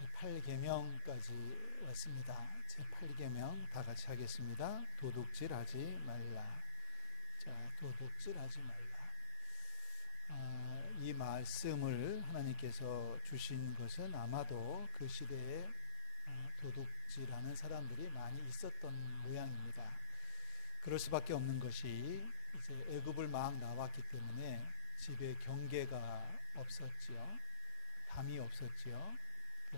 제8계명까지 왔습니다. 제8계명 다 같이 하겠습니다. 도둑질하지 말라. 자, 도둑질하지 말라. 이 말씀을 하나님께서 주신 것은 아마도 그 시대에 도둑질하는 사람들이 많이 있었던 모양입니다. 그럴 수밖에 없는 것이 이제 애굽을 막 나왔기 때문에 집에 경계가 없었지요. 밤이 없었지요.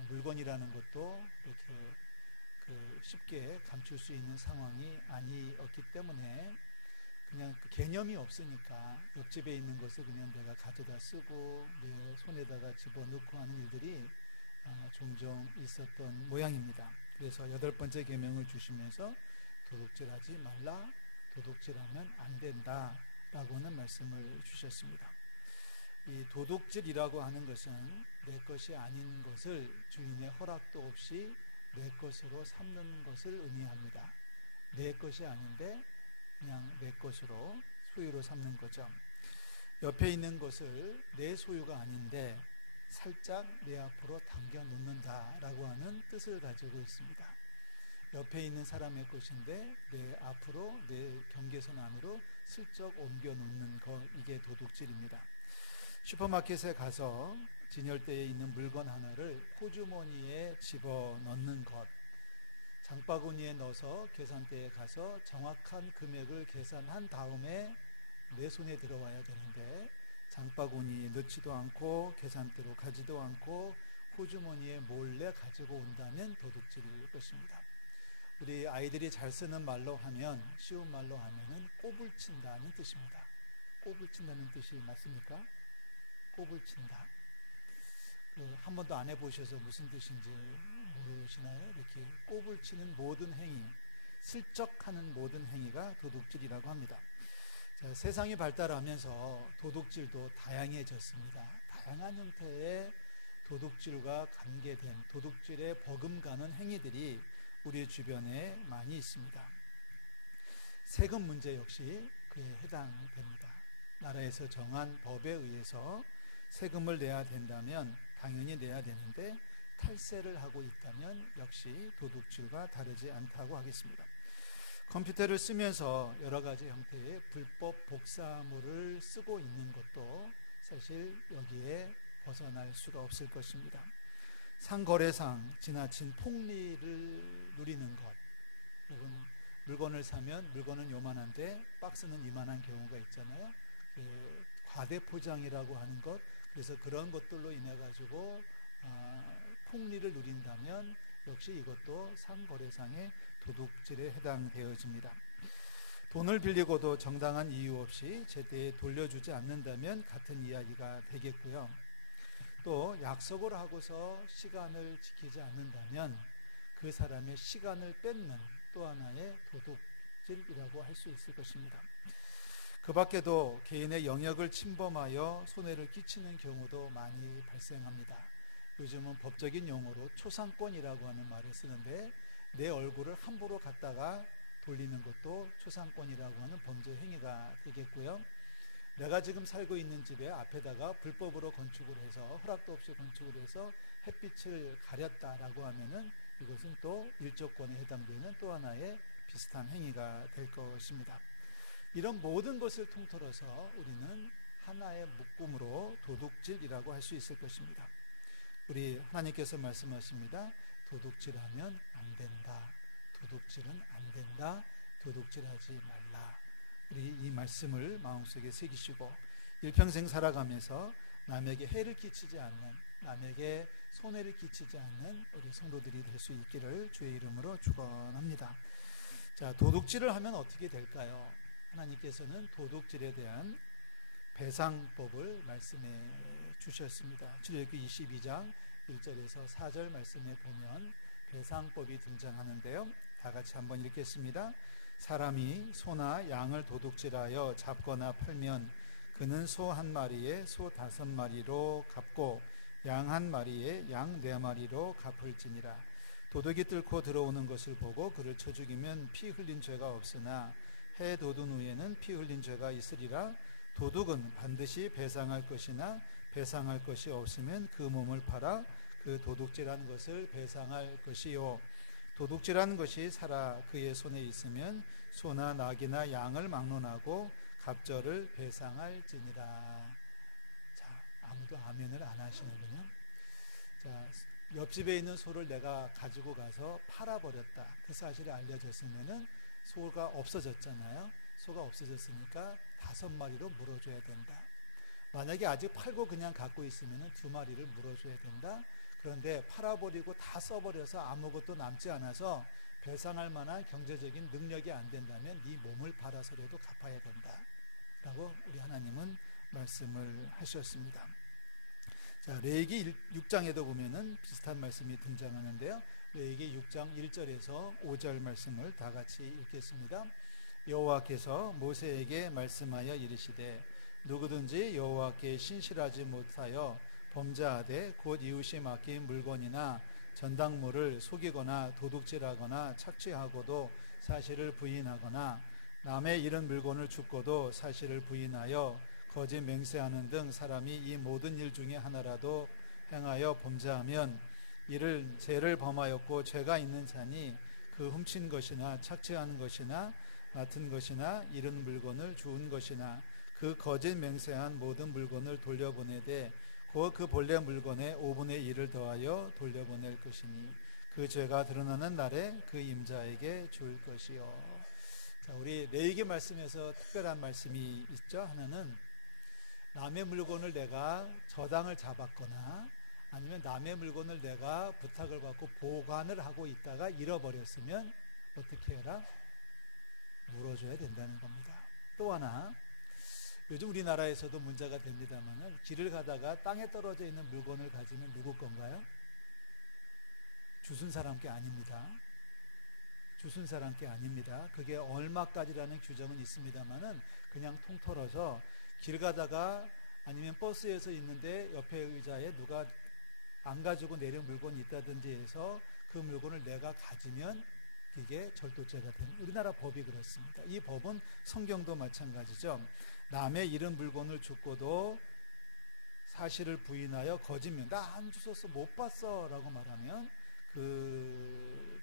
물건이라는 것도 이렇게 쉽게 감출 수 있는 상황이 아니었기 때문에 그냥 그 개념이 없으니까 옆집에 있는 것을 그냥 내가 가져다 쓰고 내 손에다가 집어넣고 하는 일들이 종종 있었던 모양입니다. 그래서 8번째 계명을 주시면서 도둑질하지 말라, 도둑질하면 안 된다 라고는 말씀을 주셨습니다. 이 도둑질이라고 하는 것은 내 것이 아닌 것을 주인의 허락도 없이 내 것으로 삼는 것을 의미합니다. 내 것이 아닌데 그냥 내 것으로 소유로 삼는 거죠. 옆에 있는 것을 내 소유가 아닌데 살짝 내 앞으로 당겨 놓는다라고 하는 뜻을 가지고 있습니다. 옆에 있는 사람의 것인데 내 앞으로, 내 경계선 안으로 슬쩍 옮겨 놓는 것, 이게 도둑질입니다. 슈퍼마켓에 가서 진열대에 있는 물건 하나를 호주머니에 집어넣는 것, 장바구니에 넣어서 계산대에 가서 정확한 금액을 계산한 다음에 내 손에 들어와야 되는데 장바구니에 넣지도 않고 계산대로 가지도 않고 호주머니에 몰래 가지고 온다면 도둑질일 것입니다. 우리 아이들이 잘 쓰는 말로 하면, 쉬운 말로 하면은 꼬불 친다는 뜻입니다. 꼬불 친다는 뜻이 맞습니까? 꼬불 친다. 한 번도 안 해보셔서 무슨 뜻인지 모르시나요? 이렇게 꼬불 치는 모든 행위, 슬쩍 하는 모든 행위가 도둑질이라고 합니다. 자, 세상이 발달하면서 도둑질도 다양해졌습니다. 다양한 형태의 도둑질과 관계된, 도둑질에 버금가는 행위들이 우리 주변에 많이 있습니다. 세금 문제 역시 그에 해당됩니다. 나라에서 정한 법에 의해서 세금을 내야 된다면 당연히 내야 되는데 탈세를 하고 있다면 역시 도둑질과 다르지 않다고 하겠습니다. 컴퓨터를 쓰면서 여러 가지 형태의 불법 복사물을 쓰고 있는 것도 사실 여기에 벗어날 수가 없을 것입니다. 상거래상 지나친 폭리를 누리는 것, 혹은 물건을 사면 물건은 요만한데 박스는 이만한 경우가 있잖아요. 과대 포장이라고 하는 것, 그래서 그런 것들로 인해 가지고 폭리를 누린다면 역시 이것도 상거래상의 도둑질에 해당되어집니다. 돈을 빌리고도 정당한 이유 없이 제때에 돌려주지 않는다면 같은 이야기가 되겠고요. 또 약속을 하고서 시간을 지키지 않는다면 그 사람의 시간을 뺏는 또 하나의 도둑질이라고 할 수 있을 것입니다. 그 밖에도 개인의 영역을 침범하여 손해를 끼치는 경우도 많이 발생합니다. 요즘은 법적인 용어로 초상권이라고 하는 말을 쓰는데 내 얼굴을 함부로 갖다가 돌리는 것도 초상권이라고 하는 범죄 행위가 되겠고요. 내가 지금 살고 있는 집에 앞에다가 불법으로 건축을 해서, 허락도 없이 건축을 해서 햇빛을 가렸다라고 하면은 이것은 또 일조권에 해당되는 또 하나의 비슷한 행위가 될 것입니다. 이런 모든 것을 통틀어서 우리는 하나의 묶음으로 도둑질이라고 할 수 있을 것입니다. 우리 하나님께서 말씀하십니다. 도둑질하면 안 된다. 도둑질은 안 된다. 도둑질하지 말라. 우리 이 말씀을 마음속에 새기시고 일평생 살아가면서 남에게 해를 끼치지 않는, 남에게 손해를 끼치지 않는 우리 성도들이 될 수 있기를 주의 이름으로 축원합니다. 자, 도둑질을 하면 어떻게 될까요? 하나님께서는 도둑질에 대한 배상법을 말씀해 주셨습니다. 출애굽기 22장 1절에서 4절 말씀에 보면 배상법이 등장하는데요. 다 같이 한번 읽겠습니다. 사람이 소나 양을 도둑질하여 잡거나 팔면 그는 소 한 마리에 소 5마리로 갚고 양 한 마리에 양 4마리로 갚을지니라. 도둑이 뚫고 들어오는 것을 보고 그를 쳐 죽이면 피 흘린 죄가 없으나 해 돋은 후에는 피 흘린 죄가 있으리라. 도둑은 반드시 배상할 것이나 배상할 것이 없으면 그 몸을 팔아 그 도둑질한 것을 배상할 것이요 도둑질한 것이 살아 그의 손에 있으면 소나 낙이나 양을 막론하고 갑절을 배상할지니라. 자, 아무도 아멘을 안 하시는군요. 자, 옆집에 있는 소를 내가 가지고 가서 팔아버렸다. 그 사실이 알려졌으면은 소가 없어졌잖아요. 소가 없어졌으니까 5마리로 물어줘야 된다. 만약에 아직 팔고 그냥 갖고 있으면은 2마리를 물어줘야 된다. 그런데 팔아버리고 다 써버려서 아무것도 남지 않아서 배상할 만한 경제적인 능력이 안 된다면 네 몸을 팔아서라도 갚아야 된다 라고 우리 하나님은 말씀을 하셨습니다. 자, 레위기 6장에도 보면은 비슷한 말씀이 등장하는데요. 레위기 6장 1절에서 5절 말씀을 다 같이 읽겠습니다. 여호와께서 모세에게 말씀하여 이르시되 누구든지 여호와께 신실하지 못하여 범죄하되 곧 이웃이 맡긴 물건이나 전당물을 속이거나 도둑질하거나 착취하고도 사실을 부인하거나 남의 잃은 물건을 줍고도 사실을 부인하여 거짓 맹세하는 등 사람이 이 모든 일 중에 하나라도 행하여 범죄하면 이를 죄를 범하였고 죄가 있는 자니 그 훔친 것이나 착취하는 것이나 맡은 것이나 잃은 물건을 주운 것이나 그 거짓 맹세한 모든 물건을 돌려보내되 곧 그 본래 물건의 5분의 1을 더하여 돌려보낼 것이니 그 죄가 드러나는 날에 그 임자에게 줄 것이요. 자, 우리 레위기 말씀에서 특별한 말씀이 있죠. 하나는 남의 물건을 내가 저당을 잡았거나 아니면 남의 물건을 내가 부탁을 받고 보관을 하고 있다가 잃어버렸으면 어떻게 해라? 물어줘야 된다는 겁니다. 또 하나, 요즘 우리나라에서도 문제가 됩니다만 길을 가다가 땅에 떨어져 있는 물건을 가지면 누구 건가요? 주순 사람 게 아닙니다. 주순 사람 게 아닙니다. 그게 얼마까지라는 규정은 있습니다만은 그냥 통틀어서 길 가다가 아니면 버스에서 있는데 옆에 의자에 누가 안 가지고 내린 물건이 있다든지 해서 그 물건을 내가 가지면 이게 절도죄가 되는 우리나라 법이 그렇습니다. 이 법은 성경도 마찬가지죠. 남의 잃은 물건을 줍고도 사실을 부인하여 거짓말 나 안 주웠어 못 봤어 라고 말하면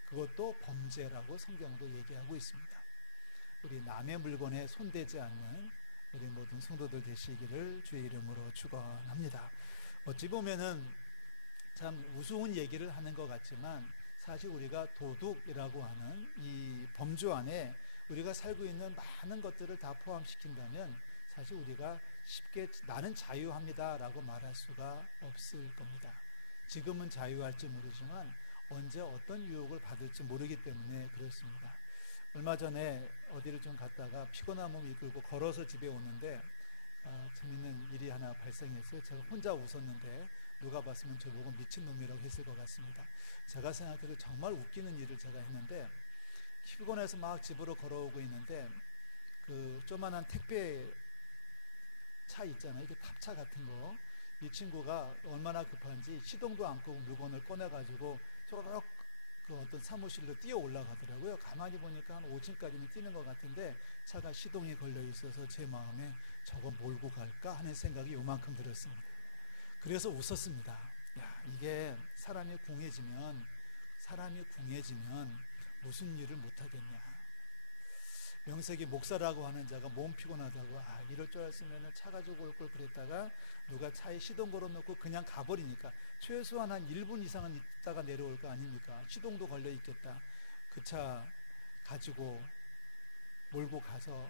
그것도 범죄라고 성경도 얘기하고 있습니다. 우리 남의 물건에 손대지 않는 우리 모든 성도들 되시기를 주의 이름으로 축원합니다. 어찌 보면은 참 우스운 얘기를 하는 것 같지만 사실 우리가 도둑이라고 하는 이 범주 안에 우리가 살고 있는 많은 것들을 다 포함시킨다면 사실 우리가 쉽게 나는 자유합니다 라고 말할 수가 없을 겁니다. 지금은 자유할지 모르지만 언제 어떤 유혹을 받을지 모르기 때문에 그렇습니다. 얼마 전에 어디를 좀 갔다가 피곤한 몸 이끌고 걸어서 집에 오는데 재밌는 일이 하나 발생했어요. 제가 혼자 웃었는데 누가 봤으면 저보고 미친놈이라고 했을 것 같습니다. 제가 생각해도 정말 웃기는 일을 제가 했는데 피곤해서 막 집으로 걸어오고 있는데 그 조그만한 택배 차 있잖아요. 이게 탑차 같은 거. 이 친구가 얼마나 급한지 시동도 안 끄고 물건을 꺼내가지고 쪼르륵 그 어떤 사무실로 뛰어 올라가더라고요. 가만히 보니까 한 5층까지는 뛰는 것 같은데 차가 시동이 걸려 있어서 제 마음에 저거 몰고 갈까 하는 생각이 요만큼 들었습니다. 그래서 웃었습니다. 야, 이게 사람이 궁해지면 무슨 일을 못하겠냐. 명색이 목사라고 하는 자가 몸 피곤하다고 이럴 줄 알았으면 차 가지고 올 걸 그랬다가 누가 차에 시동 걸어놓고 그냥 가버리니까 최소한 한 1분 이상은 있다가 내려올 거 아닙니까? 시동도 걸려 있겠다. 그 차 가지고 몰고 가서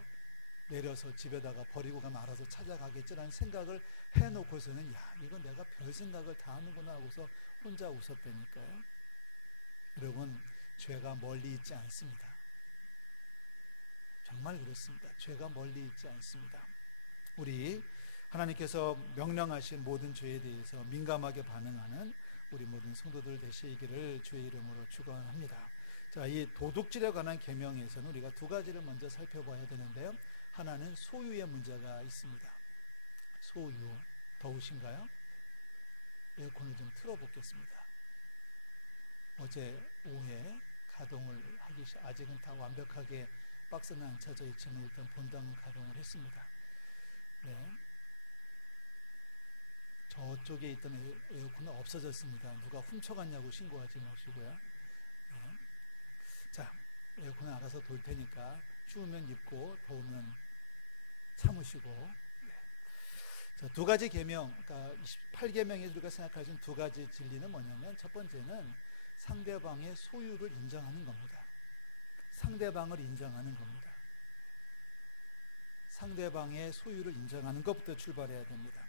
내려서 집에다가 버리고 가면 알아서 찾아가겠지라는 생각을 해놓고서는 야, 이건 내가 별 생각을 다 하는구나 하고서 혼자 웃었다니까요. 여러분, 죄가 멀리 있지 않습니다. 정말 그렇습니다. 죄가 멀리 있지 않습니다. 우리 하나님께서 명령하신 모든 죄에 대해서 민감하게 반응하는 우리 모든 성도들 되시기를 주의 이름으로 축원합니다. 자, 이 도둑질에 관한 계명에서는 우리가 2가지를 먼저 살펴봐야 되는데요. 하나는 소유의 문제가 있습니다. 소유, 더우신가요? 에어컨을 좀 틀어보겠습니다. 어제 오후에 가동을 아직은 다 완벽하게 박스는 안 쳐져 있지만 일단 본당 가동을 했습니다. 네. 저쪽에 있던 에어컨은 없어졌습니다. 누가 훔쳐갔냐고 신고하지 마시고요. 네. 자, 에어컨은 알아서 돌 테니까 추우면 입고 더우면 참으시고. 자, 두 가지 계명, 그러니까 28계명에서 우리가 생각하신 두 가지 진리는 뭐냐면, 첫 번째는 상대방의 소유를 인정하는 겁니다. 상대방을 인정하는 겁니다. 상대방의 소유를 인정하는 것부터 출발해야 됩니다.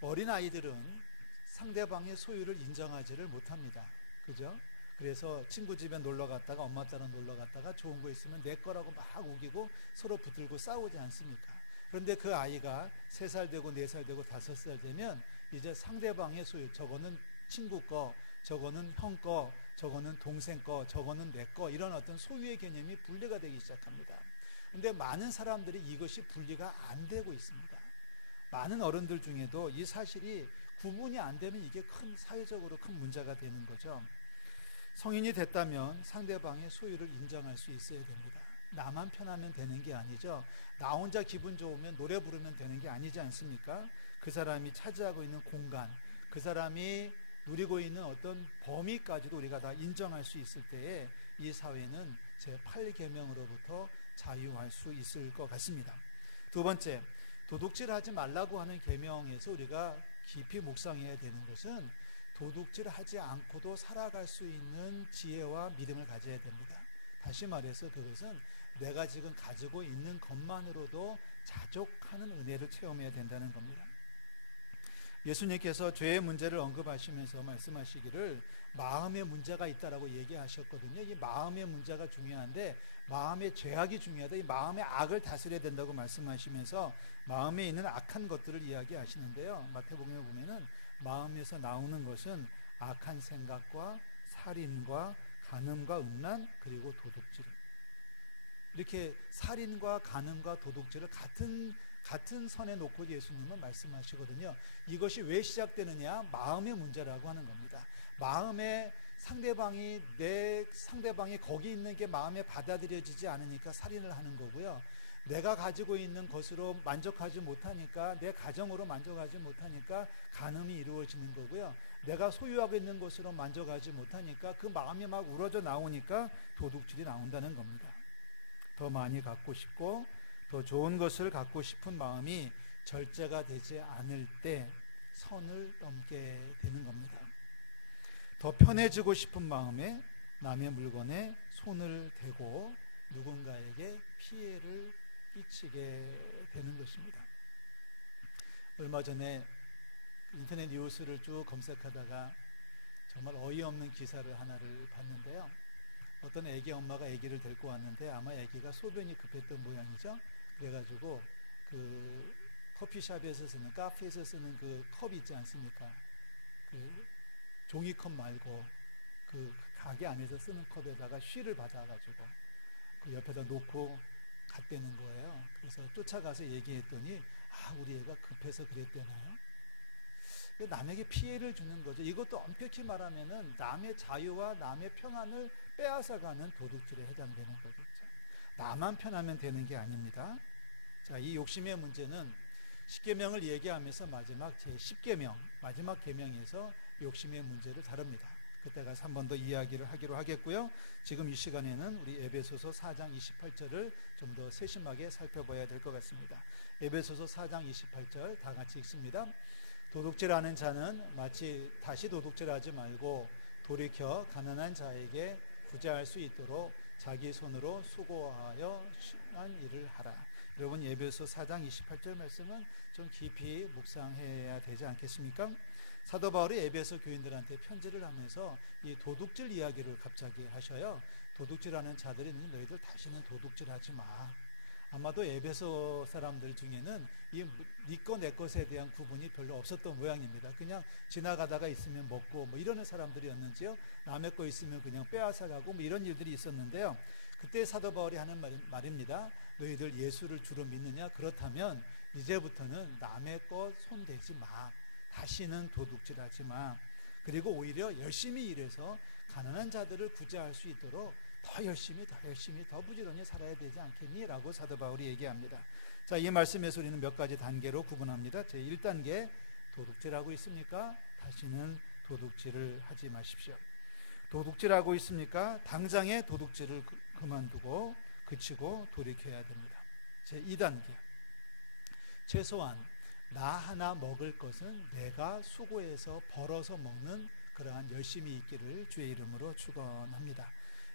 어린 아이들은 상대방의 소유를 인정하지를 못합니다. 그죠? 그래서 친구 집에 놀러 갔다가 엄마 따라 놀러 갔다가 좋은 거 있으면 내 거라고 막 우기고 서로 붙들고 싸우지 않습니까? 그런데 그 아이가 3살 되고 4살 되고 5살 되면 이제 상대방의 소유, 저거는 친구 거, 저거는 형 거, 저거는 동생 거, 저거는 내 거, 이런 어떤 소유의 개념이 분리가 되기 시작합니다. 그런데 많은 사람들이 이것이 분리가 안 되고 있습니다. 많은 어른들 중에도 이 사실이 구분이 안 되면 이게 큰 사회적으로 큰 문제가 되는 거죠. 성인이 됐다면 상대방의 소유를 인정할 수 있어야 됩니다. 나만 편하면 되는 게 아니죠. 나 혼자 기분 좋으면 노래 부르면 되는 게 아니지 않습니까? 그 사람이 차지하고 있는 공간, 그 사람이 누리고 있는 어떤 범위까지도 우리가 다 인정할 수 있을 때에 이 사회는 제8계명으로부터 자유할 수 있을 것 같습니다. 두 번째, 도둑질하지 말라고 하는 계명에서 우리가 깊이 묵상해야 되는 것은 도둑질하지 않고도 살아갈 수 있는 지혜와 믿음을 가져야 됩니다. 다시 말해서 그것은 내가 지금 가지고 있는 것만으로도 자족하는 은혜를 체험해야 된다는 겁니다. 예수님께서 죄의 문제를 언급하시면서 말씀하시기를 마음의 문제가 있다라고 얘기하셨거든요. 이 마음의 문제가 중요한데 마음의 죄악이 중요하다. 이 마음의 악을 다스려야 된다고 말씀하시면서 마음에 있는 악한 것들을 이야기하시는데요. 마태복음에 보면은 마음에서 나오는 것은 악한 생각과 살인과 간음과 음란 그리고 도둑질. 이렇게 살인과 간음과 도둑질을 같은 선에 놓고 예수님은 말씀하시거든요. 이것이 왜 시작되느냐? 마음의 문제라고 하는 겁니다. 마음에 상대방이 거기 있는 게 마음에 받아들여지지 않으니까 살인을 하는 거고요. 내가 가지고 있는 것으로 만족하지 못하니까, 내 가정으로 만족하지 못하니까 간음이 이루어지는 거고요. 내가 소유하고 있는 것으로 만족하지 못하니까 그 마음이 막 우러져 나오니까 도둑질이 나온다는 겁니다. 더 많이 갖고 싶고 더 좋은 것을 갖고 싶은 마음이 절제가 되지 않을 때 선을 넘게 되는 겁니다. 더 편해지고 싶은 마음에 남의 물건에 손을 대고 누군가에게 피해를 끼치게 되는 것입니다. 얼마 전에 인터넷 뉴스를 쭉 검색하다가 정말 어이없는 기사를 하나를 봤는데요. 어떤 애기 엄마가 애기를 데리고 왔는데 아마 애기가 소변이 급했던 모양이죠. 그래가지고 그 커피숍에서 쓰는, 카페에서 쓰는 그 컵 있지 않습니까? 그 종이컵 말고 그 가게 안에서 쓰는 컵에다가 쉬를 받아가지고 그 옆에다 놓고 갔다는 거예요. 그래서 쫓아가서 얘기했더니 우리 애가 급해서 그랬대나요? 남에게 피해를 주는 거죠. 이것도 엄격히 말하면은 남의 자유와 남의 평안을 빼앗아가는 도둑질에 해당되는 거겠죠. 나만 편하면 되는 게 아닙니다. 자, 이 욕심의 문제는 10계명을 얘기하면서 마지막 제10계명, 마지막 계명에서 욕심의 문제를 다룹니다. 그때 가서 한 번 더 이야기를 하기로 하겠고요. 지금 이 시간에는 우리 에베소서 4장 28절을 좀 더 세심하게 살펴봐야 될 것 같습니다. 에베소서 4장 28절 다 같이 읽습니다. 도둑질하는 자는 마치 다시 도둑질하지 말고 돌이켜 가난한 자에게 부자할 수 있도록 자기 손으로 수고하여 신한 일을 하라. 여러분, 에베소 4장 28절 말씀은 좀 깊이 묵상해야 되지 않겠습니까? 사도 바울이 에베소 교인들한테 편지를 하면서 이 도둑질 이야기를 갑자기 하셔요. 도둑질하는 자들이 너희들 다시는 도둑질하지 마. 아마도 에베소 사람들 중에는 이 네 거 내 것에 대한 구분이 별로 없었던 모양입니다. 그냥 지나가다가 있으면 먹고 뭐 이러는 사람들이었는지요. 남의 거 있으면 그냥 빼앗아가고 뭐 이런 일들이 있었는데요. 그때 사도 바울이 하는 말입니다. 너희들 예수를 주로 믿느냐? 그렇다면 이제부터는 남의 거 손대지 마. 다시는 도둑질하지 마. 그리고 오히려 열심히 일해서 가난한 자들을 구제할 수 있도록 더 열심히 더 부지런히 살아야 되지 않겠니? 라고 사도 바울이 얘기합니다. 자, 이 말씀에서 우리는 몇 가지 단계로 구분합니다. 제1단계, 도둑질하고 있습니까? 다시는 도둑질을 하지 마십시오. 도둑질하고 있습니까? 당장에 도둑질을 그만두고 그치고 돌이켜야 됩니다. 제2단계, 최소한 나 하나 먹을 것은 내가 수고해서 벌어서 먹는 그러한 열심이 있기를 주의 이름으로 축원합니다.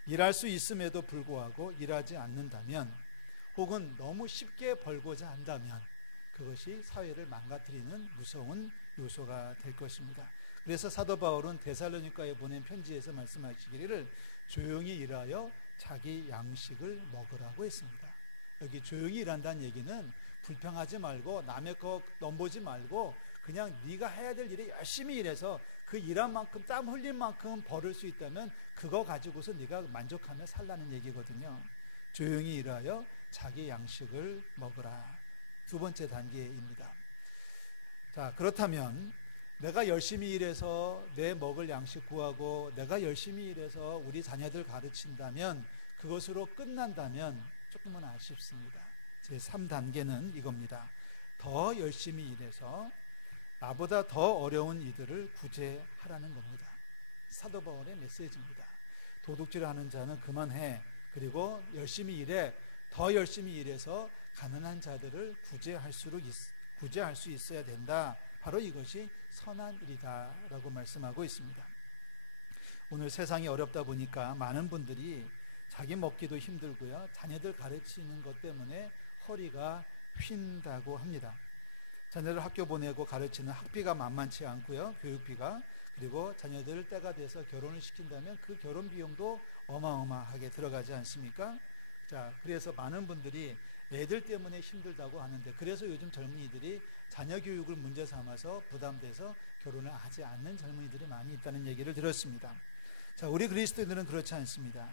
일할 수 있음에도 불구하고 일하지 않는다면, 혹은 너무 쉽게 벌고자 한다면 그것이 사회를 망가뜨리는 무서운 요소가 될 것입니다. 그래서 사도 바울은 데살로니가에 보낸 편지에서 말씀하시기를 조용히 일하여 자기 양식을 먹으라고 했습니다. 여기 조용히 일한다는 얘기는 불평하지 말고 남의 거 넘보지 말고 그냥 네가 해야 될 일에 열심히 일해서 그 일한 만큼 땀 흘린 만큼 벌을 수 있다면 그거 가지고서 네가 만족하며 살라는 얘기거든요. 조용히 일하여 자기 양식을 먹으라. 두 번째 단계입니다. 자, 그렇다면 내가 열심히 일해서 내 먹을 양식 구하고 내가 열심히 일해서 우리 자녀들 가르친다면, 그것으로 끝난다면 조금은 아쉽습니다. 제3단계는 이겁니다. 더 열심히 일해서 나보다 더 어려운 이들을 구제하라는 겁니다. 사도 바울의 메시지입니다. 도둑질하는 자는 그만해. 그리고 열심히 일해. 더 열심히 일해서 가난한 자들을 구제할 수 있어야 된다. 바로 이것이 선한 일이다 라고 말씀하고 있습니다. 오늘 세상이 어렵다 보니까 많은 분들이 자기 먹기도 힘들고요, 자녀들 가르치는 것 때문에 허리가 휜다고 합니다. 자녀들 학교 보내고 가르치는 학비가 만만치 않고요, 교육비가. 그리고 자녀들 때가 돼서 결혼을 시킨다면 그 결혼 비용도 어마어마하게 들어가지 않습니까? 자, 그래서 많은 분들이 애들 때문에 힘들다고 하는데, 그래서 요즘 젊은이들이 자녀 교육을 문제 삼아서 부담돼서 결혼을 하지 않는 젊은이들이 많이 있다는 얘기를 들었습니다. 자, 우리 그리스도인들은 그렇지 않습니다.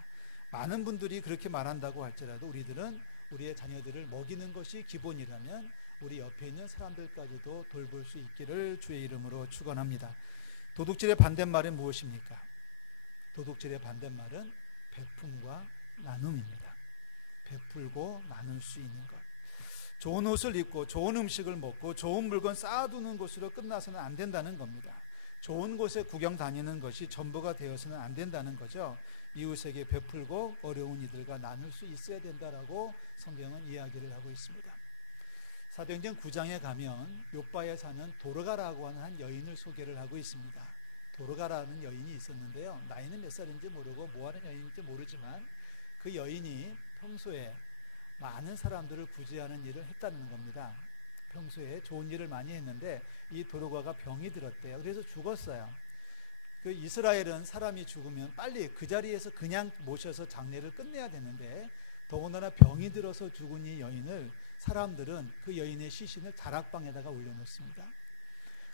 많은 분들이 그렇게 말한다고 할지라도 우리들은 우리의 자녀들을 먹이는 것이 기본이라면 우리 옆에 있는 사람들까지도 돌볼 수 있기를 주의 이름으로 축원합니다. 도둑질의 반대말은 무엇입니까? 도둑질의 반대말은 베품과 나눔입니다. 베풀고 나눌 수 있는 것. 좋은 옷을 입고 좋은 음식을 먹고 좋은 물건 쌓아두는 것으로 끝나서는 안 된다는 겁니다. 좋은 곳에 구경 다니는 것이 전부가 되어서는 안 된다는 거죠. 이웃에게 베풀고 어려운 이들과 나눌 수 있어야 된다라고 성경은 이야기를 하고 있습니다. 사도행전 9장에 가면 욥바에 사는 도르가라고 하는 한 여인을 소개를 하고 있습니다. 도르가라는 여인이 있었는데요, 나이는 몇 살인지 모르고 뭐하는 여인인지 모르지만 그 여인이 평소에 많은 사람들을 구제하는 일을 했다는 겁니다. 평소에 좋은 일을 많이 했는데 이 도르가가 병이 들었대요. 그래서 죽었어요. 그 이스라엘은 사람이 죽으면 빨리 그 자리에서 그냥 모셔서 장례를 끝내야 되는데, 더군다나 병이 들어서 죽은 이 여인을 사람들은 그 여인의 시신을 다락방에다가 올려놓습니다.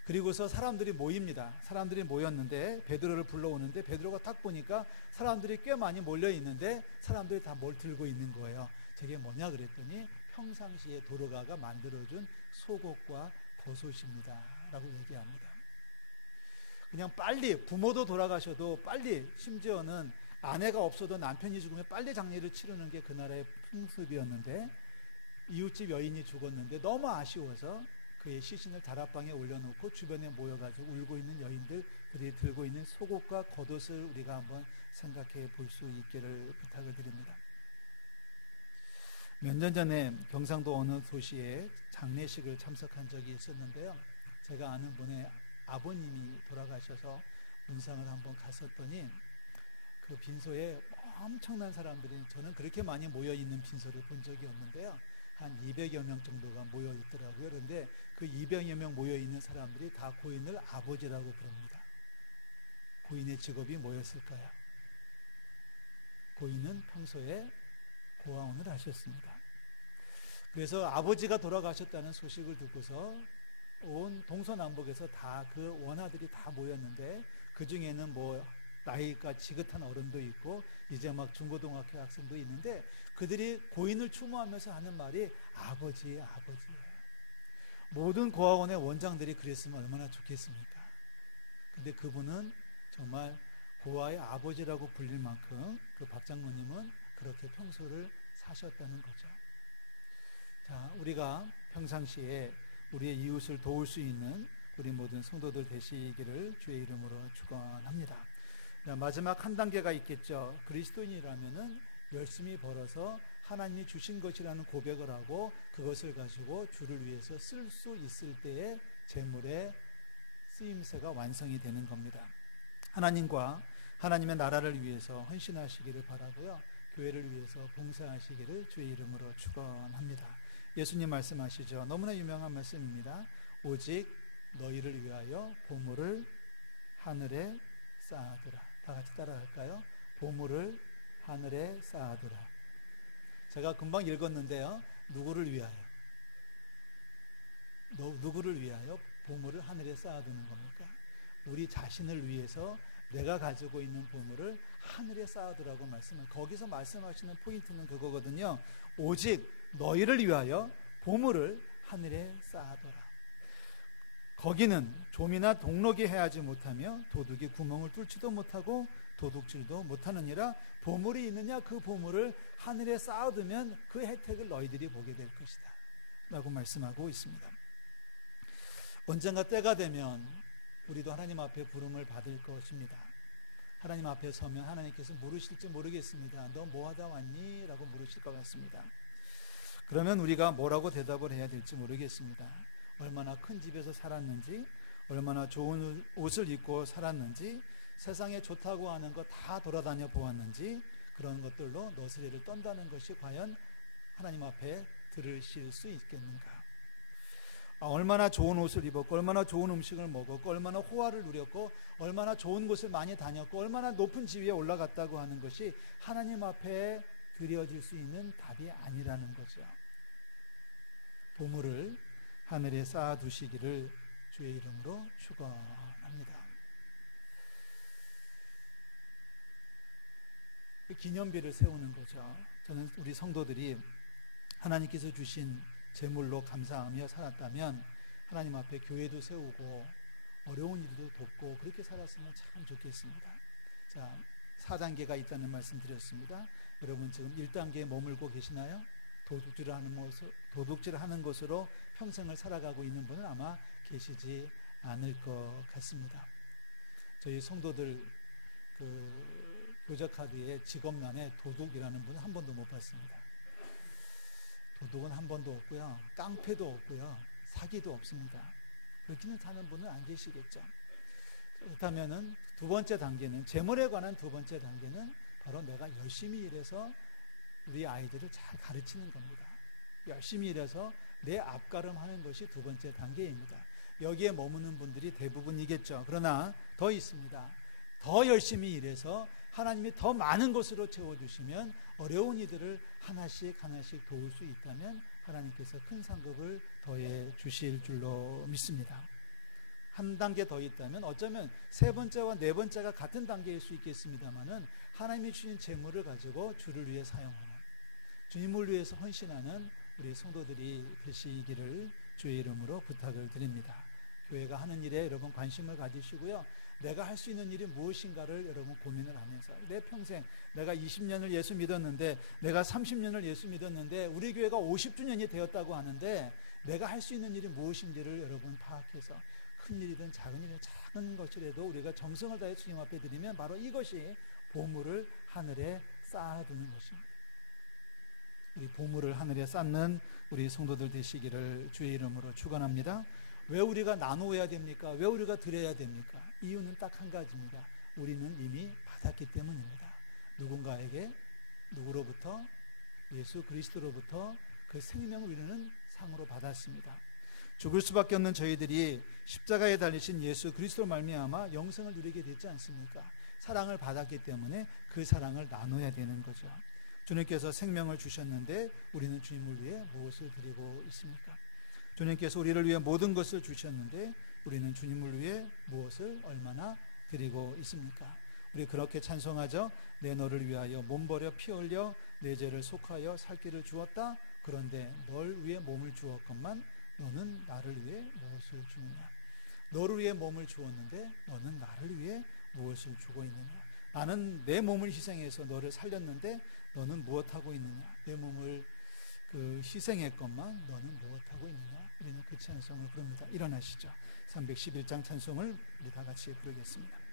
그리고서 사람들이 모입니다. 사람들이 모였는데 베드로를 불러오는데 베드로가 딱 보니까 사람들이 꽤 많이 몰려 있는데 사람들이 다 뭘 들고 있는 거예요. 저게 뭐냐 그랬더니 평상시에 도르가가 만들어준 속옷과 버섯입니다 라고 얘기합니다. 그냥 빨리, 부모도 돌아가셔도 빨리, 심지어는 아내가 없어도 남편이 죽으면 빨리 장례를 치르는 게 그 나라의 풍습이었는데, 이웃집 여인이 죽었는데 너무 아쉬워서 그의 시신을 다락방에 올려놓고 주변에 모여가지고 울고 있는 여인들이 들고 있는 속옷과 겉옷을 우리가 한번 생각해 볼 수 있기를 부탁을 드립니다. 몇 년 전에 경상도 어느 도시에 장례식을 참석한 적이 있었는데요, 제가 아는 분의 아버님이 돌아가셔서 문상을 한번 갔었더니 그 빈소에 엄청난 사람들이, 저는 그렇게 많이 모여있는 빈소를 본 적이 없는데요, 한 200여 명 정도가 모여 있더라고요. 그런데 그 200여 명 모여 있는 사람들이 다 고인을 아버지라고 부릅니다. 고인의 직업이 뭐였을까요? 고인은 평소에 고아원을 하셨습니다. 그래서 아버지가 돌아가셨다는 소식을 듣고서 온 동서남북에서 다 그 원아들이 다 모였는데, 그 중에는 뭐 나이가 지긋한 어른도 있고 이제 막 중고등학교 학생도 있는데, 그들이 고인을 추모하면서 하는 말이 아버지, 아버지예요. 모든 고아원의 원장들이 그랬으면 얼마나 좋겠습니까? 근데 그분은 정말 고아의 아버지라고 불릴 만큼 그 박 장로님은 그렇게 평소를 사셨다는 거죠. 자, 우리가 평상시에 우리의 이웃을 도울 수 있는 우리 모든 성도들 되시기를 주의 이름으로 축원합니다. 마지막 한 단계가 있겠죠. 그리스도인이라면은 열심히 벌어서 하나님이 주신 것이라는 고백을 하고 그것을 가지고 주를 위해서 쓸 수 있을 때에 재물의 쓰임새가 완성이 되는 겁니다. 하나님과 하나님의 나라를 위해서 헌신하시기를 바라고요. 교회를 위해서 봉사하시기를 주의 이름으로 축원합니다. 예수님 말씀하시죠. 너무나 유명한 말씀입니다. 오직 너희를 위하여 보물을 하늘에 쌓아두라. 다 같이 따라할까요? 보물을 하늘에 쌓아두라. 제가 금방 읽었는데요. 누구를 위하여? 누구를 위하여 보물을 하늘에 쌓아두는 겁니까? 우리 자신을 위해서 내가 가지고 있는 보물을 하늘에 쌓아두라고 말씀을, 거기서 말씀하시는 포인트는 그거거든요. 오직 너희를 위하여 보물을 하늘에 쌓아둬라. 거기는 좀이나 동록이 해하지 못하며 도둑이 구멍을 뚫지도 못하고 도둑질도 못하느니라. 보물이 있느냐? 그 보물을 하늘에 쌓아두면 그 혜택을 너희들이 보게 될 것이다 라고 말씀하고 있습니다. 언젠가 때가 되면 우리도 하나님 앞에 부름을 받을 것입니다. 하나님 앞에 서면 하나님께서 물으실지 모르겠습니다. 너 뭐하다 왔니? 라고 물으실 것 같습니다. 그러면 우리가 뭐라고 대답을 해야 될지 모르겠습니다. 얼마나 큰 집에서 살았는지, 얼마나 좋은 옷을 입고 살았는지, 세상에 좋다고 하는 거 다 돌아다녀 보았는지, 그런 것들로 너스레를 떤다는 것이 과연 하나님 앞에 들으실 수 있겠는가? 얼마나 좋은 옷을 입었고, 얼마나 좋은 음식을 먹었고, 얼마나 호화를 누렸고, 얼마나 좋은 곳을 많이 다녔고, 얼마나 높은 지위에 올라갔다고 하는 것이 하나님 앞에 드려질 수 있는 답이 아니라는 거죠. 보물을 하늘에 쌓아두시기를 주의 이름으로 축원합니다. 기념비를 세우는 거죠. 저는 우리 성도들이 하나님께서 주신 재물로 감사하며 살았다면 하나님 앞에 교회도 세우고 어려운 일도 돕고 그렇게 살았으면 참 좋겠습니다. 자, 4단계가 있다는 말씀 드렸습니다. 여러분 지금 1단계에 머물고 계시나요? 도둑질을 하는 것으로 평생을 살아가고 있는 분은 아마 계시지 않을 것 같습니다. 저희 성도들 교적카드에 직업란에 도둑이라는 분은 한 번도 못 봤습니다. 도둑은 한 번도 없고요. 깡패도 없고요. 사기도 없습니다. 그렇게는 사는 분은 안 계시겠죠. 그렇다면은 두 번째 단계는, 재물에 관한 두 번째 단계는 바로 내가 열심히 일해서 우리 아이들을 잘 가르치는 겁니다. 열심히 일해서 내 앞가름하는 것이 두 번째 단계입니다. 여기에 머무는 분들이 대부분이겠죠. 그러나 더 있습니다. 더 열심히 일해서 하나님이 더 많은 것으로 채워주시면 어려운 이들을 하나씩 하나씩 도울 수 있다면 하나님께서 큰 상급을 더해 주실 줄로 믿습니다. 한 단계 더 있다면 어쩌면 세 번째와 네 번째가 같은 단계일 수 있겠습니다만은 하나님이 주신 재물을 가지고 주를 위해 사용하는, 주님을 위해서 헌신하는 우리 성도들이 되시기를 주의 이름으로 부탁을 드립니다. 교회가 하는 일에 여러분 관심을 가지시고요. 내가 할 수 있는 일이 무엇인가를 여러분 고민을 하면서, 내 평생 내가 20년을 예수 믿었는데, 내가 30년을 예수 믿었는데, 우리 교회가 50주년이 되었다고 하는데 내가 할 수 있는 일이 무엇인지를 여러분 파악해서 큰 일이든 작은 일이든 작은 것이라도 우리가 정성을 다해 주님 앞에 드리면 바로 이것이 보물을 하늘에 쌓아두는 것입니다. 우리 보물을 하늘에 쌓는 우리 성도들 되시기를 주의 이름으로 축원합니다. 왜 우리가 나누어야 됩니까? 왜 우리가 드려야 됩니까? 이유는 딱 한 가지입니다. 우리는 이미 받았기 때문입니다. 누군가에게, 누구로부터? 예수 그리스도로부터 그 생명을 우리는 상으로 받았습니다. 죽을 수밖에 없는 저희들이 십자가에 달리신 예수 그리스도로 말미암아 영생을 누리게 됐지 않습니까? 사랑을 받았기 때문에 그 사랑을 나눠야 되는 거죠. 주님께서 생명을 주셨는데 우리는 주님을 위해 무엇을 드리고 있습니까? 주님께서 우리를 위해 모든 것을 주셨는데 우리는 주님을 위해 무엇을 얼마나 드리고 있습니까? 우리 그렇게 찬송하죠. 내 너를 위하여 몸 버려 피 흘려 내 죄를 속하여 살 길을 주었다. 그런데 널 위해 몸을 주었건만 너는 나를 위해 무엇을 주느냐? 너를 위해 몸을 주었는데 너는 나를 위해 무엇을 주고 있느냐? 나는 내 몸을 희생해서 너를 살렸는데 너는 무엇하고 있느냐? 내 몸을 그 희생했건만 너는 무엇하고 있느냐. 우리는 그 찬송을 부릅니다. 일어나시죠. 311장 찬송을 우리 다 같이 부르겠습니다.